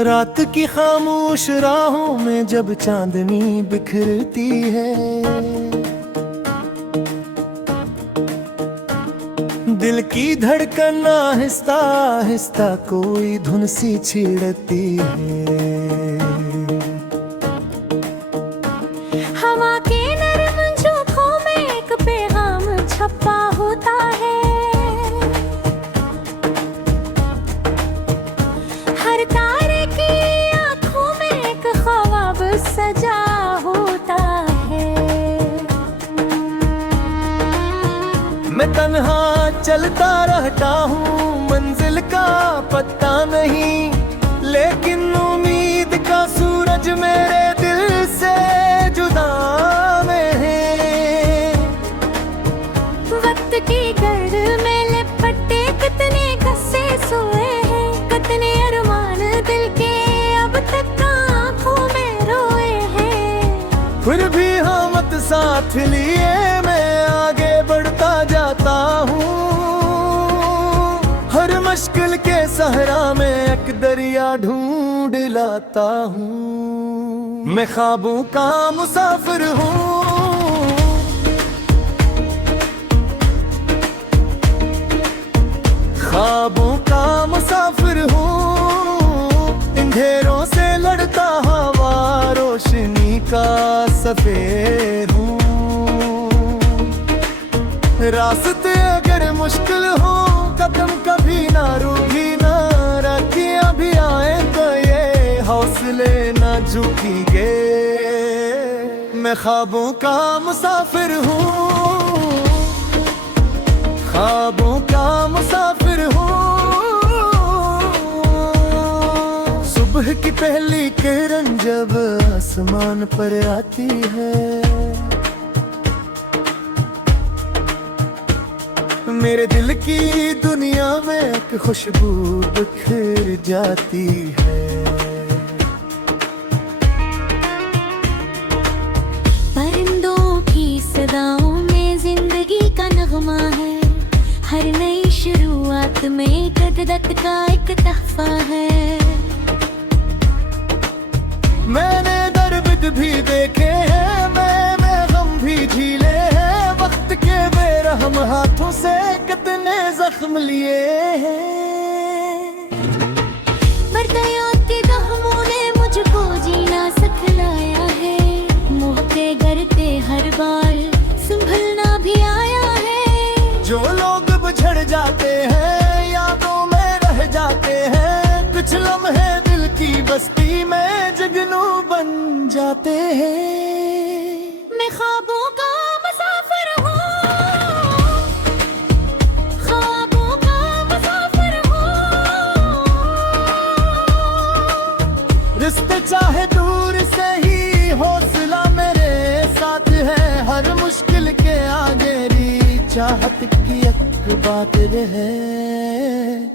रात की खामोश राहों में जब चांदनी बिखरती है, दिल की धड़कन आहिस्ता आहिस्ता कोई धुन सी छिड़ती है। हवा के नरम झोंकों में एक पैगाम छपा होता है, हर तारे की आंखों में एक ख्वाब सजा होता है। मैं तन्हा चलता रहता हूँ, मंजिल का पता नहीं, लेकिन उम्मीद का सूरज मेरे दिल से जुदा में है। वक्त की गर्द में लिपटे कितने कस्से सोए हैं, कितने अरमान दिल के अब तक आंखों में रोए हैं। फिर भी हिम्मत साथ लिए मैं आगे बढ़ता जाता हूँ, हर मुश्किल के सहरा में एक दरिया ढूंढ लाता हूँ। मैं ख्वाबों का मुसाफिर हूँ, ख्वाबों का मुसाफिर हूँ, अंधेरों से लड़ता हवा रोशनी का सफेर हूँ। रास्ते अगर मुश्किल हो कदम कभी ना रुकी ना रखियां भी आए तो ये हौसले ना झुकेंगे। मैं ख्वाबों का मुसाफिर हूँ, ख्वाबों का मुसाफिर हूँ। सुबह की पहली किरण जब आसमान पर आती है, मेरे दिल की दुनिया में एक खुशबू बिखर जाती है। परिंदों की सदाओं में जिंदगी का नगमा है, हर नई शुरुआत में कदरत का एक तहफा है। मैंने दर्द भी देखे हैं, मैंने गम भी झीले हैं, वक्त के बेरहम हाथों से कितने जख्म लिए हैं। बरदयात के जख्मों ने मुझको जीना सिखलाया है, मुँह पे गिरते हर बार संभलना भी आया है। जो लोग बिछड़ जाते हैं यादों में रह जाते हैं, कुछ लम्हे दिल की बस्ती में जगनू बन जाते हैं। मैं ख्वाबों का मुसाफिर हूँ, ख्वाबों का मुसाफिर हूँ। रिश्ते चाहे दूर से ही हौसला मेरे साथ है, हर मुश्किल के आगे री चाहत की एक बात रहे।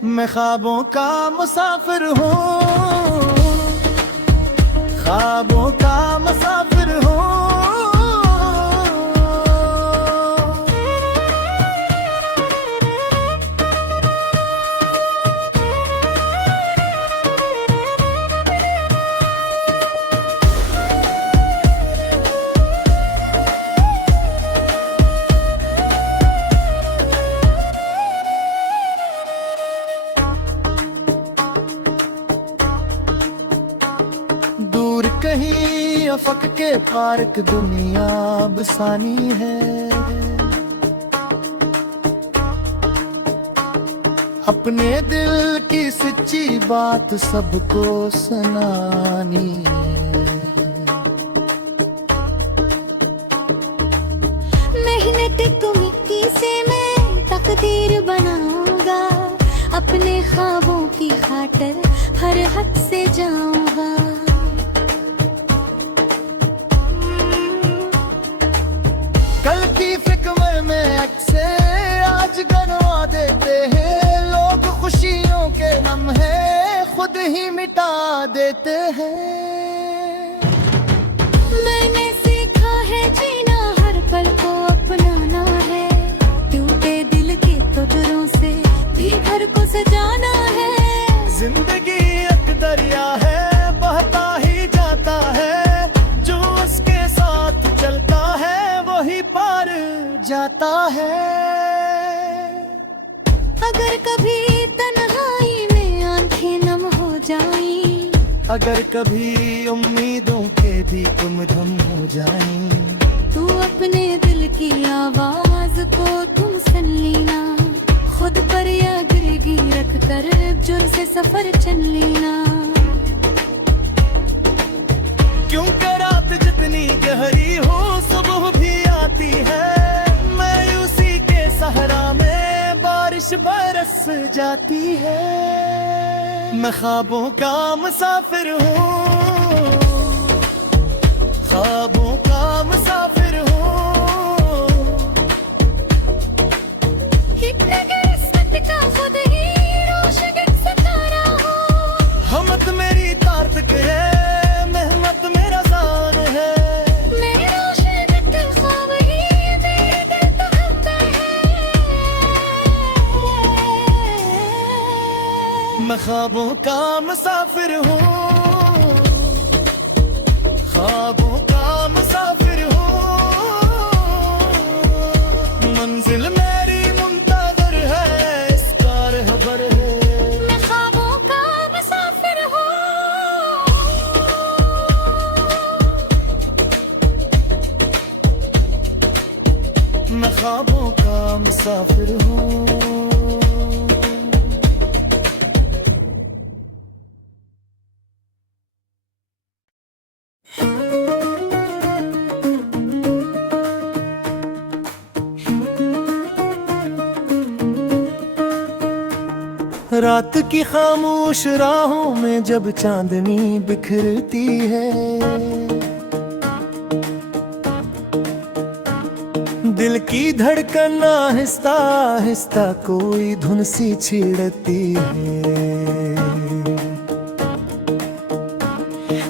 मैं ख्वाबों का मुसाफिर हूँ, ख्वाबों का मुसाफिर हूँ। दूर कहीं अफक के पार्क दुनिया बसानी है, अपने दिल की सच्ची बात सबको सुनानी है। मेहनत को मिट्टी से मैं तकदीर बनाऊंगा, अपने ख्वाबों की खातिर हर हद से जाऊंगा। कल की फिक्र में अक्से आज गनवा देते हैं, लोग खुशियों के लम्हे खुद ही मिटा देते हैं। मैंने सीखा है जीना हर पल को अपनाना है, टूटे दिल के टुकड़ों से भी घर को सजाना है। जिंदगी एक दरिया है, जाता है। अगर कभी तन्हाई में आंखें नम हो जाएं, अगर कभी उम्मीदों के भी तुम धम हो जाएं, तू अपने दिल की आवाज को तुम सुन लेना, खुद पर या गिरगी रख कर जुर से सफर चल लेना। क्योंकि रात जितनी गहरी हो सुबह भी आती है, मायूसी के सहरा में बारिश बरस जाती है। मैं ख्वाबों का मुसाफिर हूँ, ख्वाबों का मुसाफिर हूँ। का खुद ही रोशन सितारा हो, हमत मेरी तारतक है, मेहनत मेरा जान है। मैं रोशन के ख्वाब ही मेरे दिल तो हंसता है। मैं ख्वाबों का मुसाफिर हूँ, ख्वाबों का मुसाफिर हूँ। मंजिल मेरी मुंतज़र है, इसका रहबर है। मैं ख्वाबों का मुसाफिर हूँ। मैं ख्वाबों का मुसाफिर हूँ। रात की खामोश राहों में जब चांदनी बिखरती है, दिल की धड़कन आहिस्ता आहिस्ता कोई धुन सी छिड़ती है।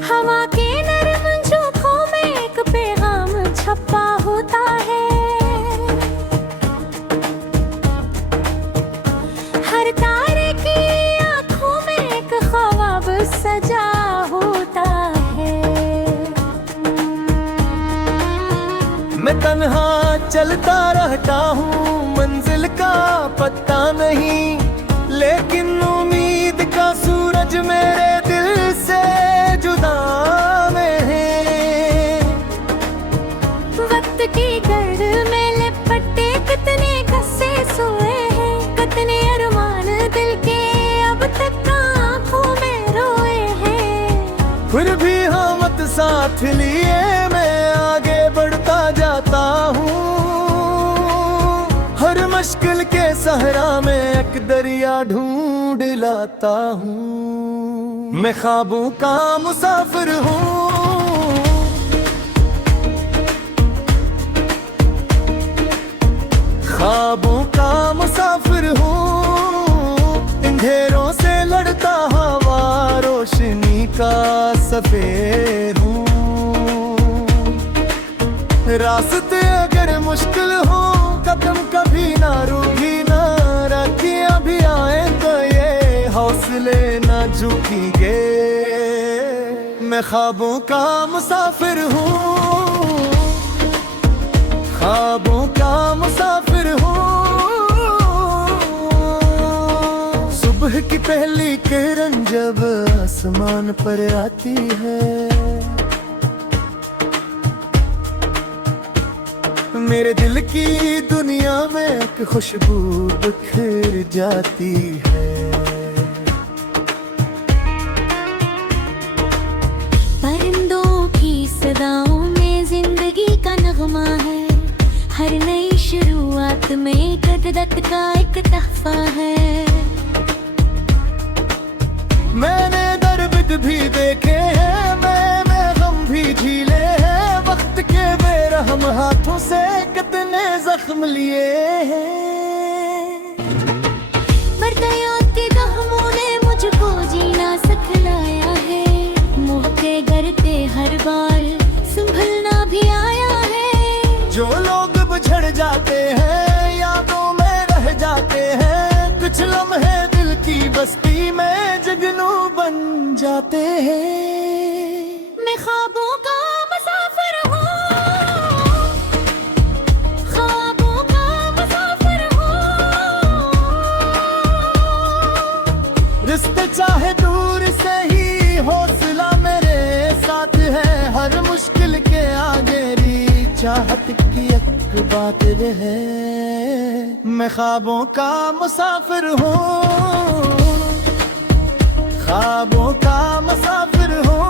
हवा के नरम झोंकों में एक पैगाम छपा होता है, हर तारे की आंखों में एक ख्वाब सजा होता है। मैं तन्हा चलता रहता हूँ, मंजिल का पता नहीं, लेकिन उम्मीद का सूरज मेरे दिल से जुदा नहीं। वक्त की गर्द में लिपटे कितने कस्से सोए हैं, कितने अरमान दिल के अब तक आंखों में रोए हैं। फिर भी हमत साथ लिए मैं आगे बढ़ता जाता हूँ। हर मुश्किल के सहरा में एक दरिया ढूंढ लाता हूँ। मैं ख्वाबों का मुसाफिर हूँ, ख्वाबों का मुसाफिर हूँ। अंधेरों से लड़ता हवा रोशनी का सफेर हूँ। रास्ते अगर मुश्किल हो कदम कभी ना रूठी ना, रातियां भी आए तो ये हौसले ना झुकेंगे। मैं ख्वाबों का मुसाफिर हूँ, ख्वाबों का मुसाफिर हूँ। सुबह की पहली किरण जब आसमान पर आती है, मेरे दिल की दुनिया में एक खुशबू बिखर जाती है। परिंदों की सदाओं में जिंदगी का नगमा है, हर नई शुरुआत में कुदरत का एक तहफा है। मैंने दर्द भी देखे हैं, मैंने गम भी झीले हैं, वक्त के बेरहम हाथों से कितने जख्म लिए हैं। बरदयां के जख्मों ने मुझको जीना सिखलाया है, मुँह के गिरते हर बार संभलना भी आया है। जो लोग बिछड़ जाते हैं यादों में रह जाते हैं, कुछ लम्हे दिल की बस्ती में जगनू बन जाते हैं। मैं ख्वाबों का मुसाफिर हूँ, ख्वाबों चाहत की एक बात रहे। मैं ख्वाबों का मुसाफिर हूँ, ख्वाबों का मुसाफिर हूँ।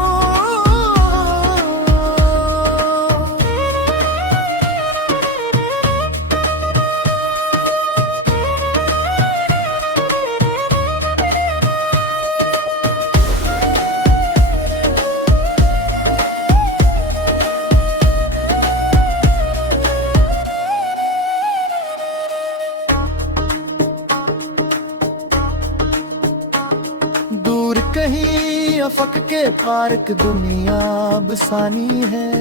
दूर कहीं अफक के पार्क दुनिया बसानी है।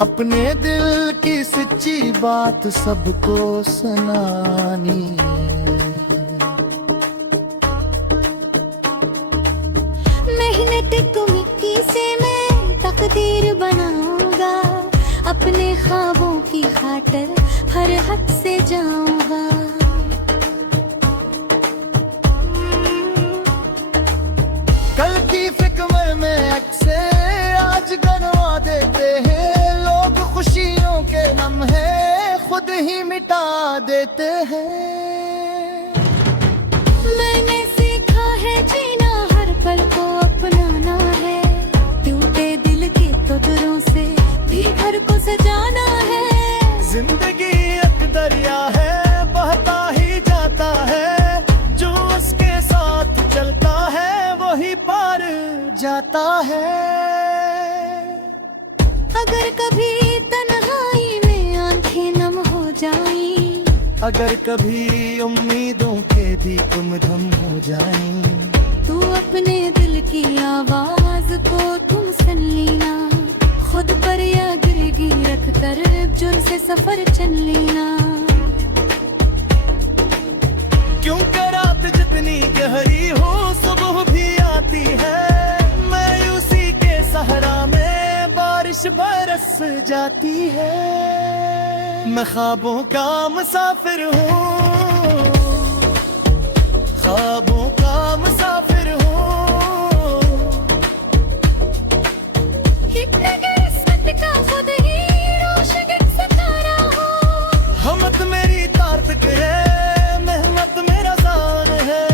अपने दिल की सच्ची बात सबको सुनानी है। मेहनत को मिट्टी से मैं तकदीर बनाऊंगा, अपने ख्वाबों की खातिर हर हद से जाऊंगा। कल की फिक्र में अक्से आज गनवा देते हैं लोग, खुशियों के लम्हे खुद ही मिटा देते हैं। मैंने सीखा है जीना हर पल को अपनाना है, टूटे दिल के टुकड़ों से भी घर को सजाना है। जिंदगी एक दरिया है बहता ही जाता है, जो उसके साथ चलता है वही पार जाता है। अगर कभी तन्हाई में आंखें नम हो जाएं, अगर कभी उम्मीदों के भी गुमधम हो जाएं, तू अपने दिल की आवाज को तुम सुन लेना, खुद पर या गिरगी रख कर जुर से सफर चल लेना। क्योंकि रात जितनी गहरी हो सुबह भी आती है, मायूसी के सहरा में बारिश बरस जाती है। मैं ख्वाबों का मुसाफिर हूँ, ख्वाबों का मुसाफिर हूँ। का खुद ही रोशन सितारा हो, हमत मेरी तारतक है, मेहनत मेरा जान है।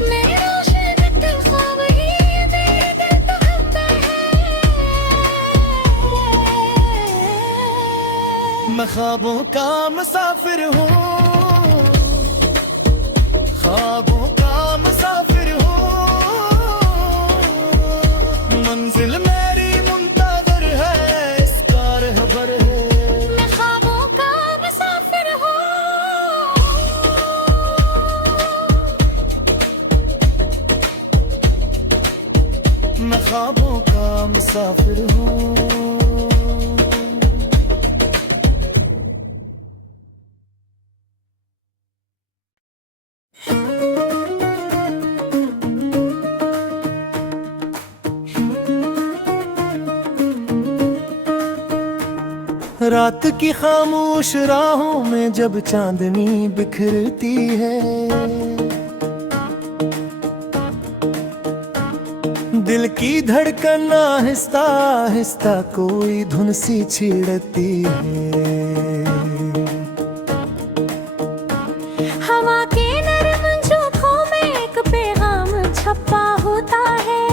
मैं रोशन ख्वाब ही मेरे दिल तहब्बा है। मैं ख्वाबों का मुसाफिर हूँ, ख्वाबों का मुसाफिर हूँ। मंजिल मेरी मुंतज़िर है, इसका रहबर है। मैं ख्वाबों का मुसाफिर हूँ। मैं ख्वाबों का मुसाफिर हूँ। रात की खामोश राहों में जब चांदनी बिखरती है, दिल की धड़कन आहिस्ता आहिस्ता कोई धुन सी छिड़ती है। हवा के नरम झोंकों में एक पैगाम छपा होता है,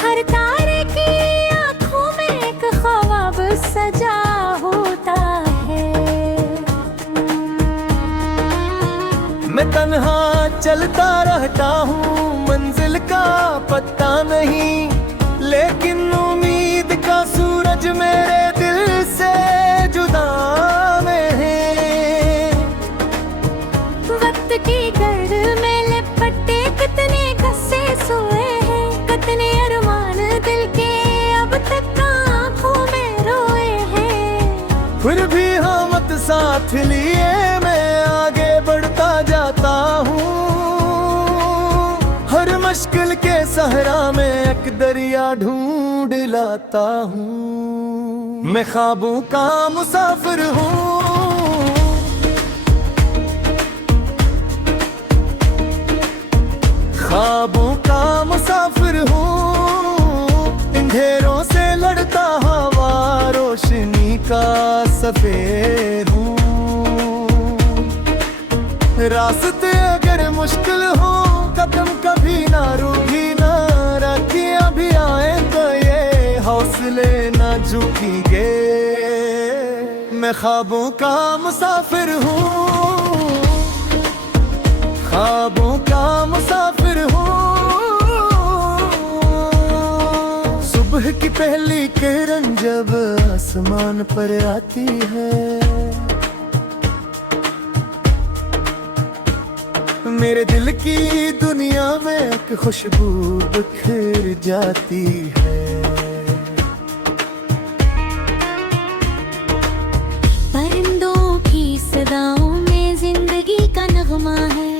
हर तारे की आंखों में एक ख्वाब सजा होता है। मैं तन्हा चलता रहता हूँ, मंजिल का पता नहीं, लेकिन उम्मीद का सूरज मेरे दिल से जुदा नहीं। वक्त की गर्द में लिपटे कितने कस्से सोए हैं, कितने अरमान दिल के अब तक आंखों में रोए हैं। फिर भी हमत साथ लिए मैं आगे बढ़ता जाता हूँ, हर मुश्किल के सहरा में एक दरिया ढूंढ लाता हूँ। मैं ख्वाबों का मुसाफिर हूँ, ख्वाबों का मुसाफिर हूँ, अंधेरों से लड़ता हवा, रोशनी का सफेर हूँ। रास्ते अगर मुश्किल हो, कदम कभी ना रुकी ना रखियां भी आए तो ये हौसले ना झुकेंगे। मैं ख्वाबों का मुसाफिर हूँ, ख्वाबों का मुसाफिर हूँ। सुबह की पहली किरण जब आसमान पर आती है, मेरे दिल की दुनिया में एक खुशबू बिखर जाती है। परिंदों की सदाओं में जिंदगी का नगमा है,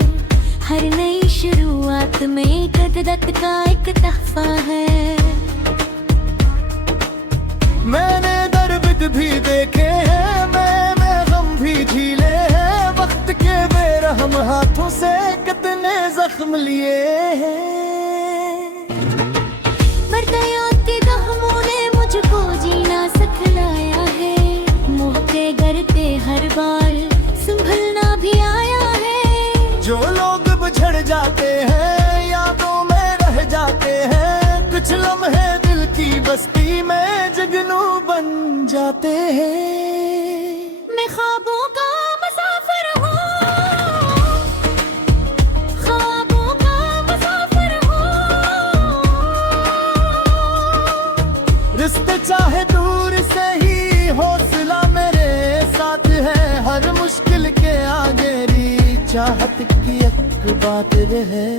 हर नई शुरुआत में कुदरत का एक तहफा है। मैंने दर्द भी देखे हैं, मैंने गम भी झीले हैं, वक्त के बेरहम हाथों से कितने जख्म लिए हैं। पर दया के जख्मों ने मुझको जीना सिखलाया है, मुँह के गरते हर बार संभलना भी आया है। जो लोग बिछड़ जाते हैं यादों में रह जाते हैं, कुछ लम्हे दिल की बस्ती में जगनू बन जाते हैं। मैं ख्वाबों का मुसाफिर हूँ, ख्वाबों का मुसाफिर हूँ। रिश्ते चाहे दूर से ही, हौसला मेरे साथ है, हर मुश्किल के आगे चाहत की एक बात रहे।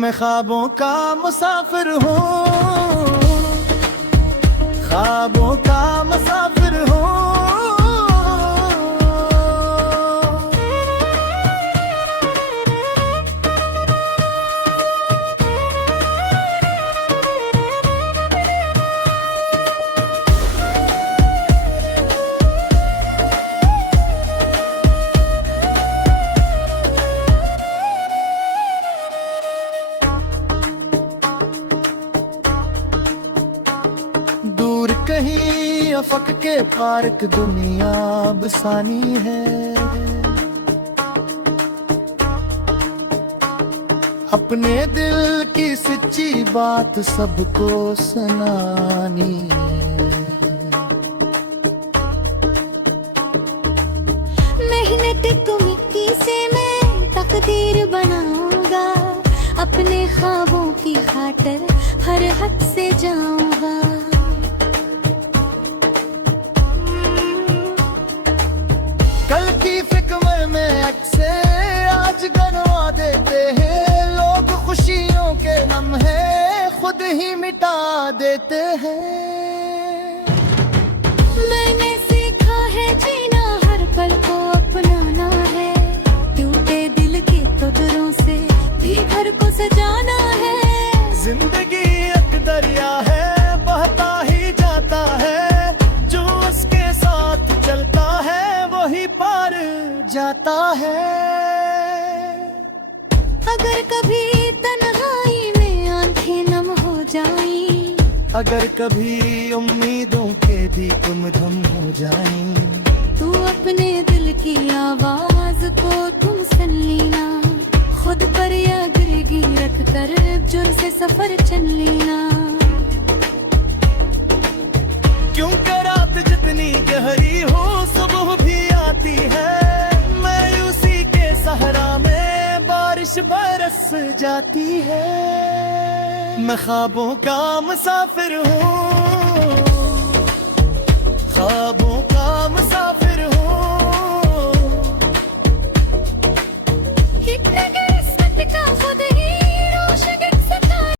मैं ख्वाबों का मुसाफिर हूँ, ख्वाबों का मुसाफिर हूँ। कहीं अफक के पार्क दुनिया बसानी है, अपने दिल की सच्ची बात सबको सुनानी है। मेहनत को मिट्टी से मैं तकदीर बनाऊंगा, अपने ख्वाबों की खातिर हर हद से जाऊंगा। कल की फिक्र में अक्से आज गनवा देते हैं, लोग खुशियों के लम्हे खुद ही मिटा देते हैं। मैंने सीखा है जीना हर पल को अपनाना है, टूटे दिल के टुकड़ों से भी घर को सजाना है। जिंदगी एक दरिया है, बहता ही जाता है, जो उसके साथ चलता है वही पार जाता है। अगर कभी तन्हाई में आंखें नम हो जाएं, अगर कभी उम्मीदों के दीप धम हो जाएं, तू अपने दिल की आवाज को तुम सुन लेना, खुद पर या गिरगी रख कर जुर से सफर चल लेना। क्योंकि रात जितनी गहरी हो सुबह भी आती है, मायूसी के सहरा में बारिश बरस जाती है। मैं ख्वाबों का मुसाफिर हूँ, ख्वाबों का मुसाफिर हूँ।